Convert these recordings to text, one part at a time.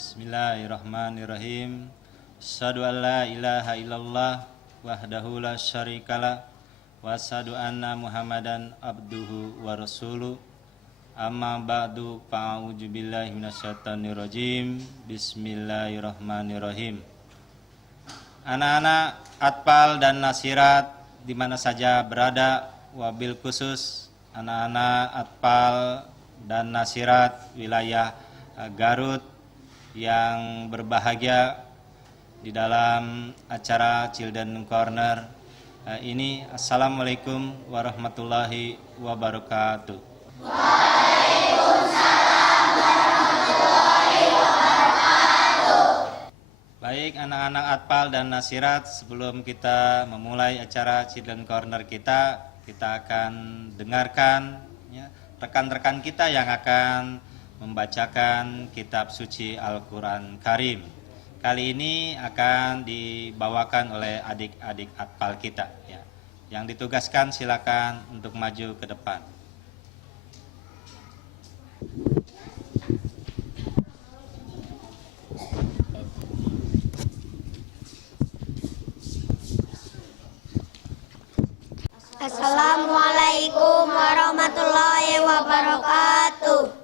Bismillahirrahmanirrahim. Asyhadu an la ilaha illallah wahdahu la syarikalah wa asyhadu anna Muhammadan abduhu wa rasuluh. Amma ba'du, fa'udzu billahi minasyaitonir rajim. Bismillahirrahmanirrahim. Anak-anak Atfal dan Nasirat di mana saja berada, wabil khusus anak-anak Atfal dan Nasirat wilayah Garut yang berbahagia di dalam acara Children Corner ini. Assalamualaikum warahmatullahi wabarakatuh. Waalaikumsalam warahmatullahi wabarakatuh. Baik anak-anak Atfal dan Nasirat, sebelum kita memulai acara Children Corner kita akan dengarkan ya, rekan-rekan kita yang akan membacakan kitab suci Al-Quran Karim. Kali ini akan dibawakan oleh adik-adik Atfal kita ya. Yang ditugaskan silakan untuk maju ke depan. Assalamualaikum warahmatullahi wabarakatuh.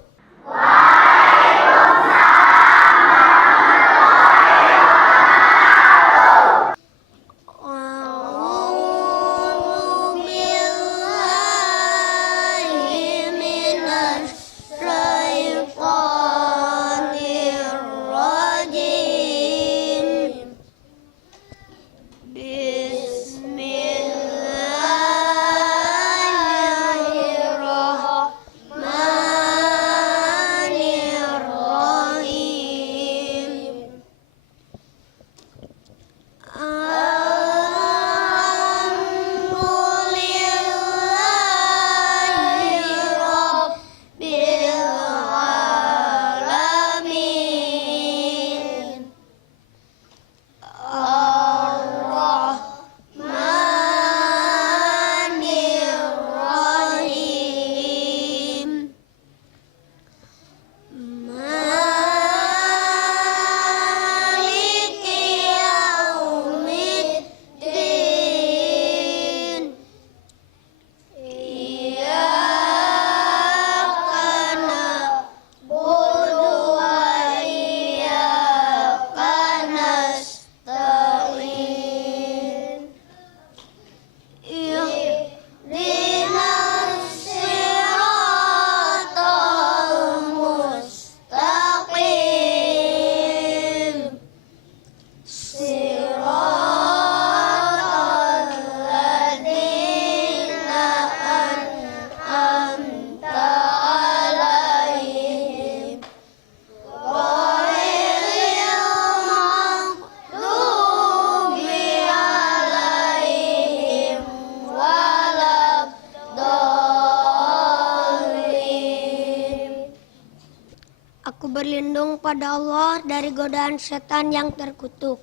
Aku berlindung pada Allah dari godaan setan yang terkutuk.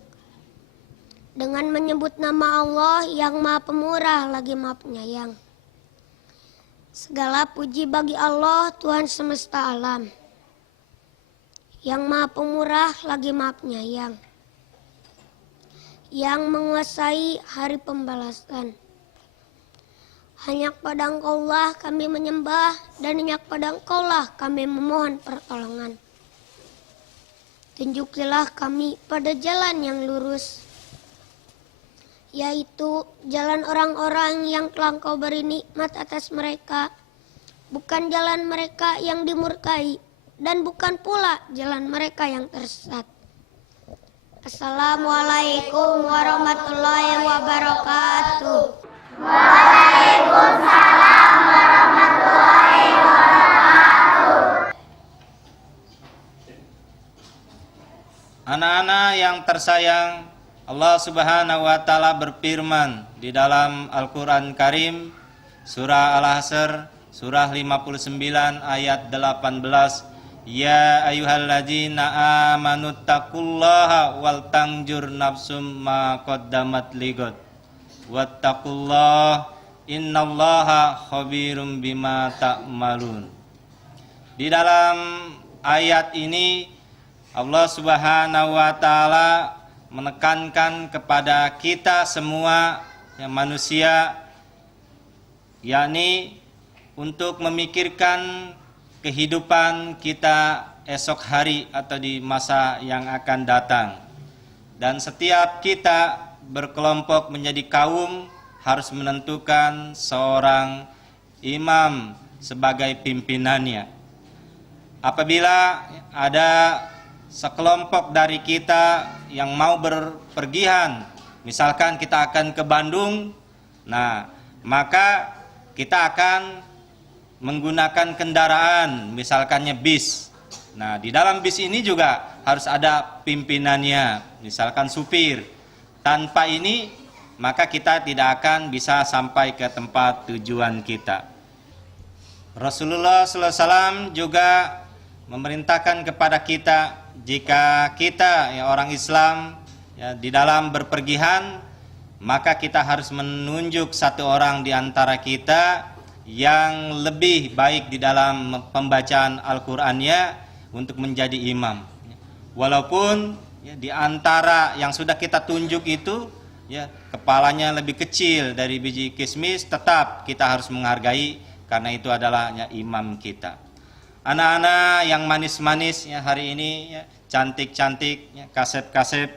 Dengan menyebut nama Allah yang Maha Pemurah lagi Maha Penyayang. Segala puji bagi Allah Tuhan semesta alam, yang Maha Pemurah lagi Maha Penyayang, yang menguasai hari pembalasan. Hanya kepada Engkaulah kami menyembah, dan hanya kepada Engkaulah kami memohon pertolongan. Tunjukilah kami pada jalan yang lurus, yaitu jalan orang-orang yang telah Engkau beri nikmat atas mereka, bukan jalan mereka yang dimurkai, dan bukan pula jalan mereka yang tersesat. Assalamualaikum warahmatullahi wabarakatuh. Waalaikumsalam warahmatullahi wabarakatuh. Anak-anak yang tersayang, Allah Subhanahu wa taala berfirman di dalam Al-Qur'an Karim surah Al-Hasr surah 59 ayat 18. Ya ayyuhalladzina amanu taqullaha wal tanjur nafsum ma qaddamat ligad wattaqullah innallaha khabirum bima ta'malun. Di dalam ayat ini Allah Subhanahu wa taala menekankan kepada kita semua yang manusia, yakni untuk memikirkan kehidupan kita esok hari atau di masa yang akan datang. Dan setiap kita berkelompok menjadi kaum harus menentukan seorang imam sebagai pimpinannya. Apabila ada sekelompok dari kita yang mau berpergian, misalkan kita akan ke Bandung, nah maka kita akan menggunakan kendaraan, misalkannya bis. Nah, di dalam bis ini juga harus ada pimpinannya, misalkan supir. Tanpa ini, maka kita tidak akan bisa sampai ke tempat tujuan kita. Rasulullah SAW juga memerintahkan kepada kita, jika kita ya, orang Islam ya, di dalam berpergian, maka kita harus menunjuk satu orang di antara kita yang lebih baik di dalam pembacaan Al-Qur'annya untuk menjadi imam. Walaupun ya, di antara yang sudah kita tunjuk itu ya, kepalanya lebih kecil dari biji kismis, tetap kita harus menghargai karena itu adalah ya, imam kita. Anak-anak yang manis-manis ya, hari ini ya, cantik-cantik, ya, kasep-kasep,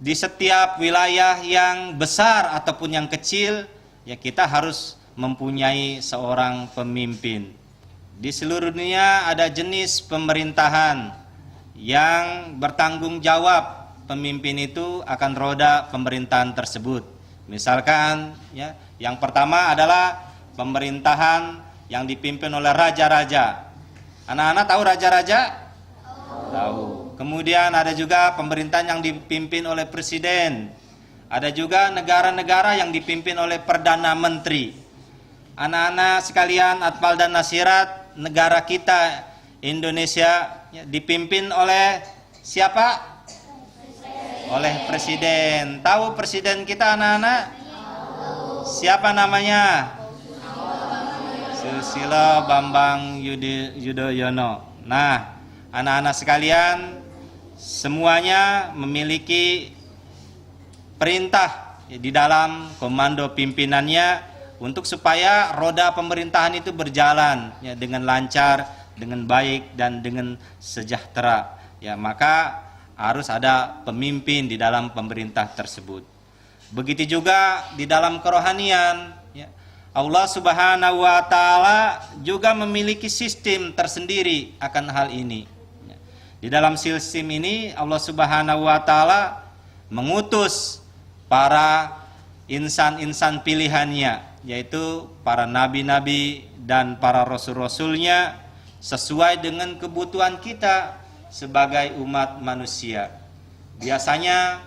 di setiap wilayah yang besar ataupun yang kecil ya, kita harus mempunyai seorang pemimpin. Di seluruh dunia ada jenis pemerintahan yang bertanggung jawab, pemimpin itu akan roda pemerintahan tersebut. Misalkan ya, yang pertama adalah pemerintahan yang dipimpin oleh raja-raja. Anak-anak tahu raja-raja? Tahu. Kemudian ada juga pemerintahan yang dipimpin oleh presiden. Ada juga negara-negara yang dipimpin oleh perdana menteri. Anak-anak sekalian, atfal dan nasirat, negara kita Indonesia ya, dipimpin oleh siapa? Oleh presiden. Tahu presiden kita anak-anak? Siapa namanya? Susilo Bambang Yudhoyono. Nah, anak-anak sekalian, semuanya memiliki perintah di dalam komando pimpinannya untuk supaya roda pemerintahan itu berjalan ya, dengan lancar, dengan baik dan dengan sejahtera. Ya, maka harus ada pemimpin di dalam pemerintah tersebut. Begitu juga di dalam kerohanian, ya, Allah Subhanahu wa taala juga memiliki sistem tersendiri akan hal ini. Ya, di dalam sistem ini Allah Subhanahu wa taala mengutus para insan-insan pilihannya, yaitu para nabi-nabi dan para rasul-rasulnya sesuai dengan kebutuhan kita sebagai umat manusia. Biasanya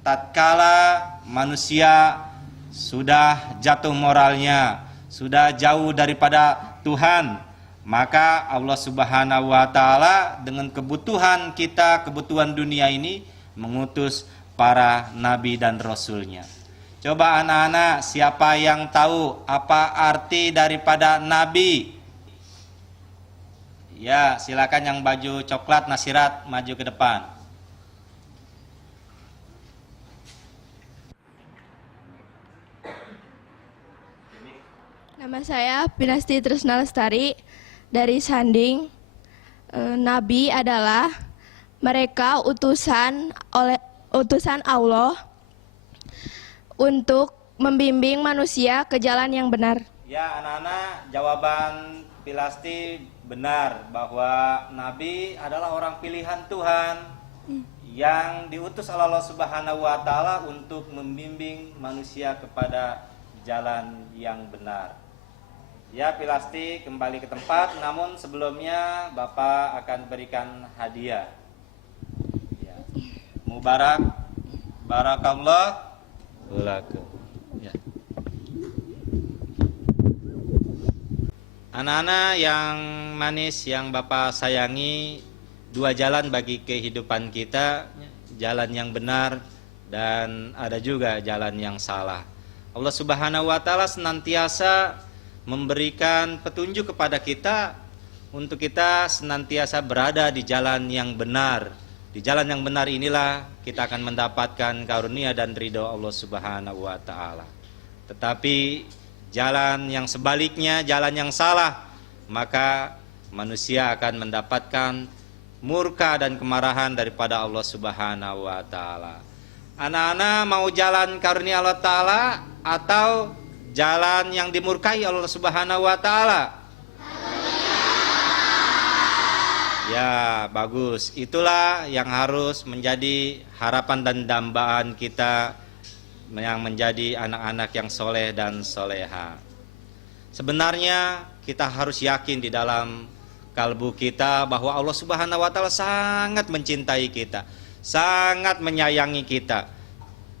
tatkala manusia sudah jatuh moralnya, sudah jauh daripada Tuhan, maka Allah Subhanahu wa taala dengan kebutuhan kita, kebutuhan dunia ini mengutus para nabi dan rasulnya. Coba anak-anak, siapa yang tahu apa arti daripada nabi? Ya, silakan yang baju coklat nasirat maju ke depan. Nama saya Pinasti Tresna Lestari dari Sanding. Nabi adalah mereka utusan Allah untuk membimbing manusia ke jalan yang benar. Ya, anak-anak, jawaban Pilasti benar bahwa Nabi adalah orang pilihan Tuhan yang diutus oleh Allah Subhanahu wa taala untuk membimbing manusia kepada jalan yang benar. Ya, Pilasti kembali ke tempat, namun sebelumnya Bapak akan berikan hadiah. Ya. Mubarak, barakallah. Ya. Anak-anak yang manis yang Bapak sayangi, dua jalan bagi kehidupan kita, jalan yang benar dan ada juga jalan yang salah. Allah Subhanahu wa taala senantiasa memberikan petunjuk kepada kita untuk kita senantiasa berada di jalan yang benar. Di jalan yang benar inilah kita akan mendapatkan karunia dan ridho Allah Subhanahu wa taala. Tetapi jalan yang sebaliknya, jalan yang salah, maka manusia akan mendapatkan murka dan kemarahan daripada Allah Subhanahu wa taala. Anak-anak mau jalan karunia Allah taala atau jalan yang dimurkai Allah Subhanahu wa taala? Ya, bagus. Itulah yang harus menjadi harapan dan dambaan kita yang menjadi anak-anak yang soleh dan soleha. Sebenarnya kita harus yakin di dalam kalbu kita bahwa Allah Subhanahu wa taala sangat mencintai kita, sangat menyayangi kita.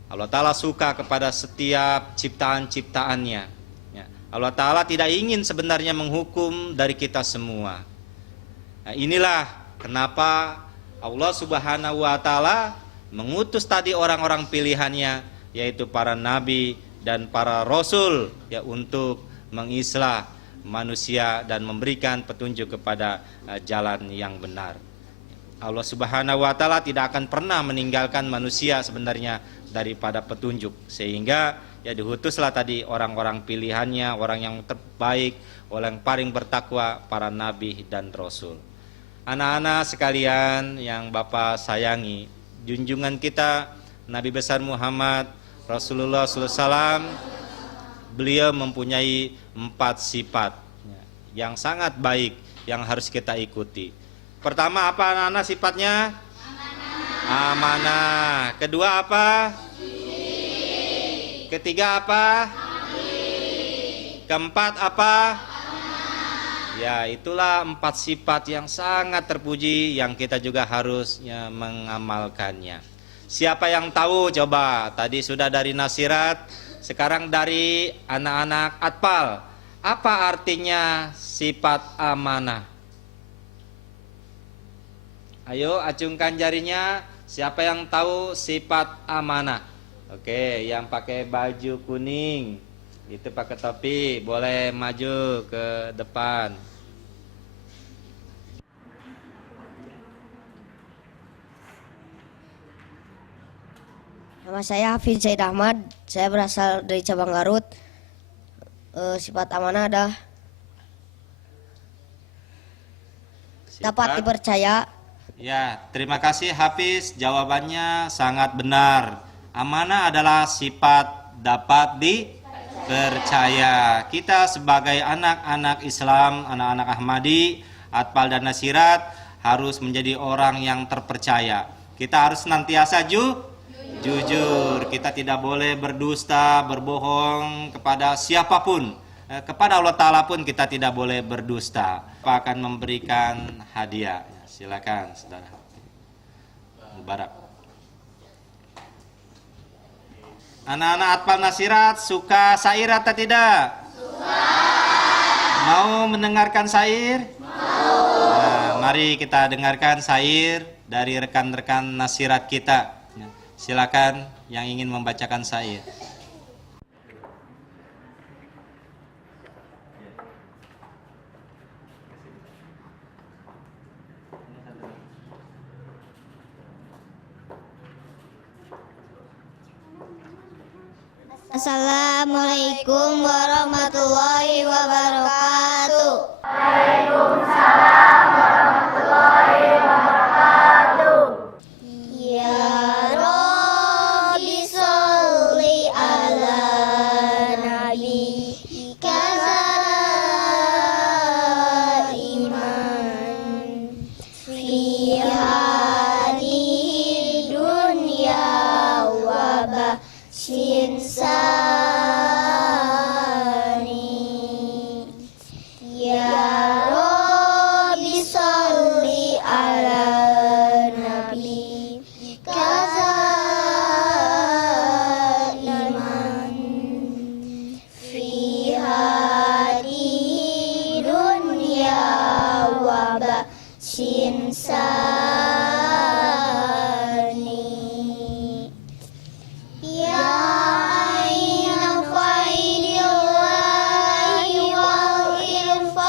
Allah taala suka kepada setiap ciptaan-ciptaannya. Ya. Allah taala tidak ingin sebenarnya menghukum dari kita semua. Nah, inilah kenapa Allah Subhanahu wa taala mengutus tadi orang-orang pilihannya, yaitu para nabi dan para rasul, ya, untuk mengislah manusia dan memberikan petunjuk kepada jalan yang benar. Allah Subhanahu wa taala tidak akan pernah meninggalkan manusia sebenarnya daripada petunjuk, sehingga ya diutuslah tadi orang-orang pilihannya, orang yang terbaik, orang yang paling bertakwa, para nabi dan rasul. Anak-anak sekalian yang Bapak sayangi, junjungan kita Nabi besar Muhammad Rasulullah SAW, beliau mempunyai 4 sifat yang sangat baik yang harus kita ikuti. Pertama apa anak-anak sifatnya? Amanah. Kedua apa? Ketiga apa? Keempat apa? Ya, itulah 4 sifat yang sangat terpuji yang kita juga harusnya mengamalkannya. Siapa yang tahu coba? Tadi sudah dari nasirat, sekarang dari anak-anak atfal. Apa artinya sifat amanah? Ayo acungkan jarinya. Siapa yang tahu sifat amanah? Oke, yang pakai baju kuning, itu pakai topi, boleh maju ke depan. Nama saya Hafiz Zaid Ahmad, saya berasal dari cabang Garut. Sifat amanah adalah dapat dipercaya. Ya, terima kasih Hafiz, jawabannya sangat benar. Amanah adalah sifat dapat dipercaya. Kita sebagai anak-anak Islam, anak-anak Ahmadi, atfal dan nasirat harus menjadi orang yang terpercaya. Kita harus senantiasa jujur. Kita tidak boleh berdusta, berbohong kepada siapapun. Kepada Allah Ta'ala pun kita tidak boleh berdusta. Pak akan memberikan hadiah. Silakan saudara Mubarak. Anak-anak atfal nasirat suka syair atau tidak? Suka. Mau mendengarkan syair? Mau. Nah, mari kita dengarkan syair dari rekan-rekan nasirat kita. Silakan yang ingin membacakan syair. Assalamualaikum warahmatullahi wabarakatuh. Ya Rabbi sholli ala Nabi iman fi hadhihi dunya wa basyin sani. Ya Rabbi sholli ala Nabi iman fi hadhihi dunya wa basyin sani. Ya aina faidillahi wal irfan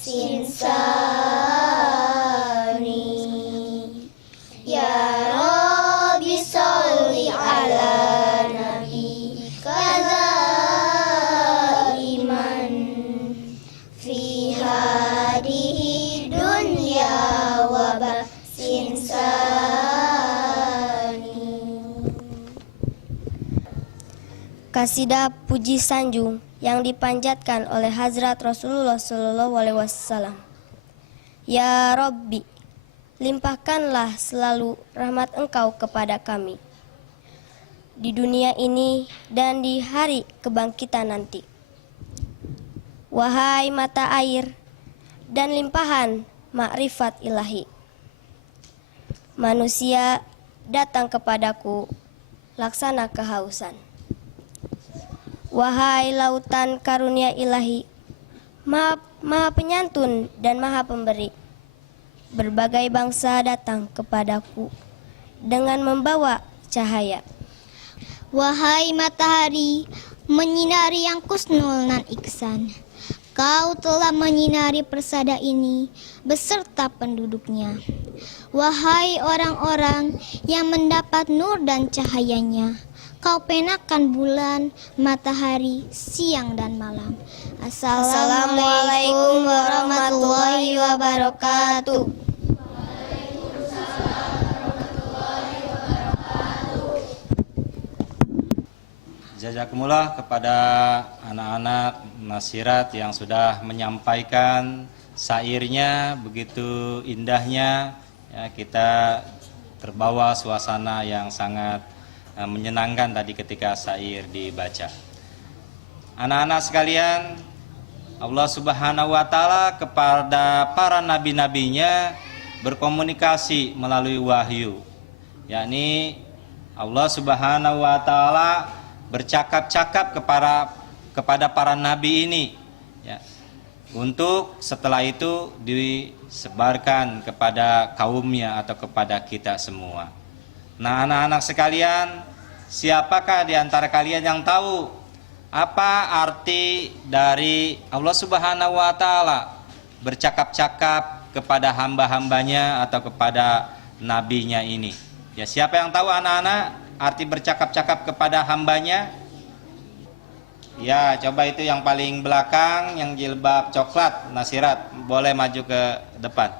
sinsani. Ya Rabbi sholli ala nabi kaza iman fi hadihi dunya wa sinsani. Kasidah puji sanjung yang dipanjatkan oleh Hazrat Rasulullah SAW. Ya Rabbi, limpahkanlah selalu rahmat Engkau kepada kami di dunia ini dan di hari kebangkitan nanti. Wahai mata air dan limpahan makrifat ilahi, manusia datang kepadaku laksana kehausan. Wahai lautan karunia ilahi, maha penyantun dan maha pemberi, berbagai bangsa datang kepadaku dengan membawa cahaya. Wahai matahari, menyinari yang kusnul nan iksan, Kau telah menyinari persada ini beserta penduduknya. Wahai orang-orang yang mendapat nur dan cahayanya, Kau penakan bulan, matahari, siang dan malam. Assalamualaikum warahmatullahi wabarakatuh. Jazakumullah kepada anak-anak nasirat yang sudah menyampaikan syairnya begitu indahnya. Ya, kita terbawa suasana yang sangat menyenangkan tadi ketika syair dibaca. Anak-anak sekalian, Allah Subhanahu wa Ta'ala kepada para nabi-nabinya berkomunikasi melalui wahyu, yakni Allah Subhanahu wa Ta'ala bercakap-cakap kepada para nabi ini, ya, untuk setelah itu disebarkan kepada kaumnya atau kepada kita semua. Nah, anak-anak sekalian, siapakah di antara kalian yang tahu apa arti dari Allah Subhanahu wa Ta'ala bercakap-cakap kepada hamba-hambanya atau kepada nabinya ini? Ya, siapa yang tahu anak-anak arti bercakap-cakap kepada hambanya? Ya, coba itu yang paling belakang, yang jilbab coklat, nasirat, boleh maju ke depan.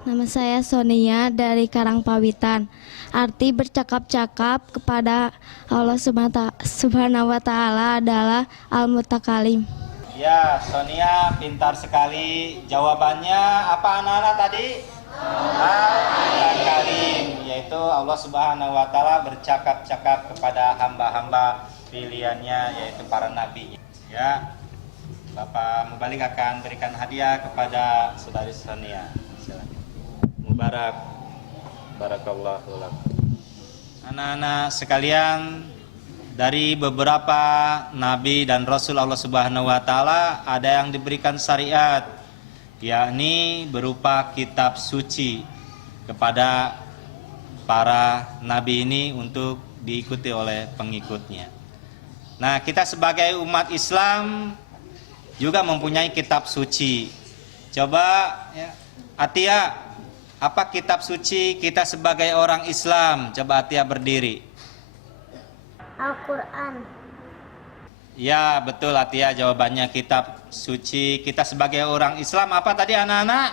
Nama saya Sonia dari Karangpawitan. Arti bercakap-cakap kepada Allah Subhanahu wa Ta'ala adalah Al-Mutakalim. Ya, Sonia pintar sekali. Jawabannya apa anak-anak tadi? Al-Mutakalim, yaitu Allah Subhanahu wa Ta'ala bercakap-cakap kepada hamba-hamba pilihannya, yaitu para nabinya. Ya, Bapak Mubalik akan berikan hadiah kepada saudari Sonia. Silakan. Mubarak, barakallahu lakum. Anak-anak sekalian, dari beberapa nabi dan rasul Allah Subhanahu wa Ta'ala ada yang diberikan syariat, yakni berupa kitab suci kepada para nabi ini untuk diikuti oleh pengikutnya. Nah, kita sebagai umat Islam juga mempunyai kitab suci. Coba ya, Atia, apa kitab suci kita sebagai orang Islam? Coba Atia berdiri. Al-Quran. Ya, betul Atia, jawabannya kitab suci kita sebagai orang Islam. Apa tadi anak-anak?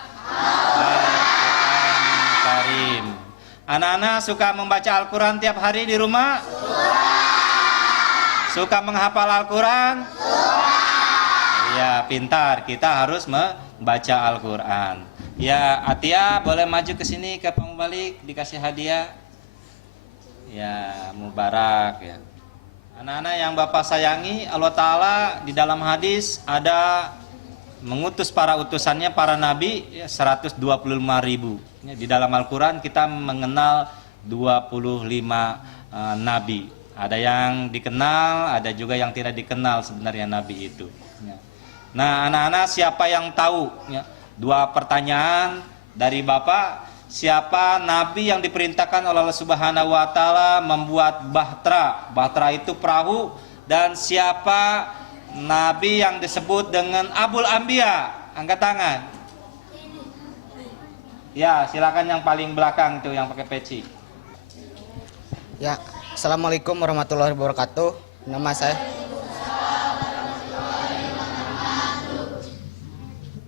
Al-Quran Karim. Anak-anak suka membaca Al-Quran tiap hari di rumah? Suka menghafal Al-Quran? Ya, pintar. Kita harus membaca Al-Quran. Ya, Atia boleh maju ke sini ke pembalik, dikasih hadiah. Ya, mubarak ya. Anak-anak yang Bapak sayangi, Allah Ta'ala di dalam hadis ada mengutus para utusannya, para nabi ya, 125.000. Ya, di dalam Al-Quran kita mengenal 25 nabi. Ada yang dikenal, ada juga yang tidak dikenal sebenarnya nabi itu. Ya. Nah, anak-anak siapa yang tahu? Ya, 2 pertanyaan dari Bapak. siapa nabi yang diperintahkan oleh Allah Subhanahu wa taala membuat bahtera. Bahtera itu perahu. Dan siapa nabi yang disebut dengan Abul Anbiya? Angkat tangan. Ya, silakan yang paling belakang tuh yang pakai peci. Ya, Assalamualaikum warahmatullahi wabarakatuh.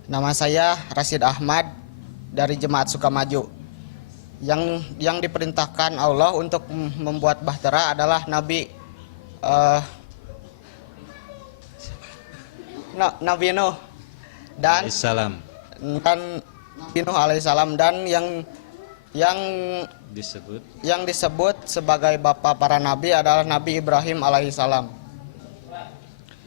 Nama saya Rashid Ahmad dari Jemaat Sukamaju. Yang diperintahkan Allah untuk membuat bahtera adalah Nabi Nabi Nuh dan Nabi Nuh alaihissalam, dan yang disebut sebagai bapak para nabi adalah Nabi Ibrahim alaihissalam.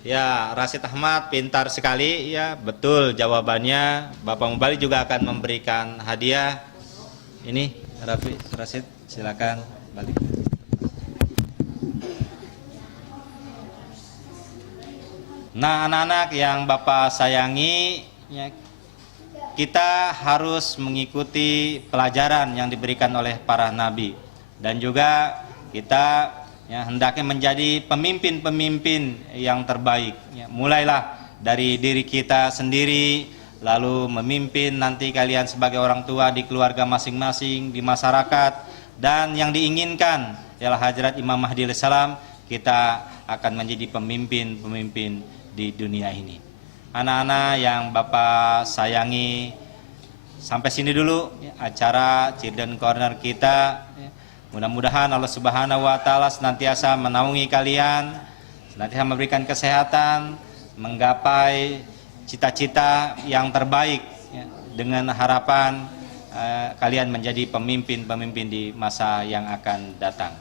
Ya, Rashid Ahmad pintar sekali ya, betul jawabannya. Bapak Mubalik juga akan memberikan hadiah. Ini Rashid, silakan balik. Nah, anak-anak yang Bapak sayangi, ya, kita harus mengikuti pelajaran yang diberikan oleh para nabi, dan juga kita hendaknya menjadi pemimpin-pemimpin yang terbaik. Ya, mulailah dari diri kita sendiri, lalu memimpin nanti kalian sebagai orang tua di keluarga masing-masing, di masyarakat, dan yang diinginkan ialah Hadrat Imam Mahdi alaihissalam, kita akan menjadi pemimpin-pemimpin di dunia ini. Anak-anak yang Bapak sayangi, sampai sini dulu ya, acara Children Corner kita. Mudah-mudahan Allah Subhanahu wa taala senantiasa menaungi kalian, senantiasa memberikan kesehatan, menggapai cita-cita yang terbaik ya, dengan harapan kalian menjadi pemimpin-pemimpin di masa yang akan datang.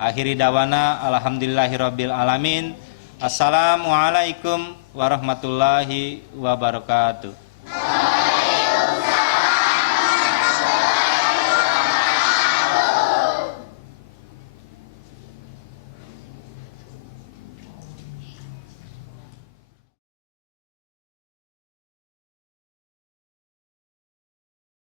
Akhiri dawana alhamdulillahirabbil alamin. Assalamualaikum warahmatullahi wabarakatuh.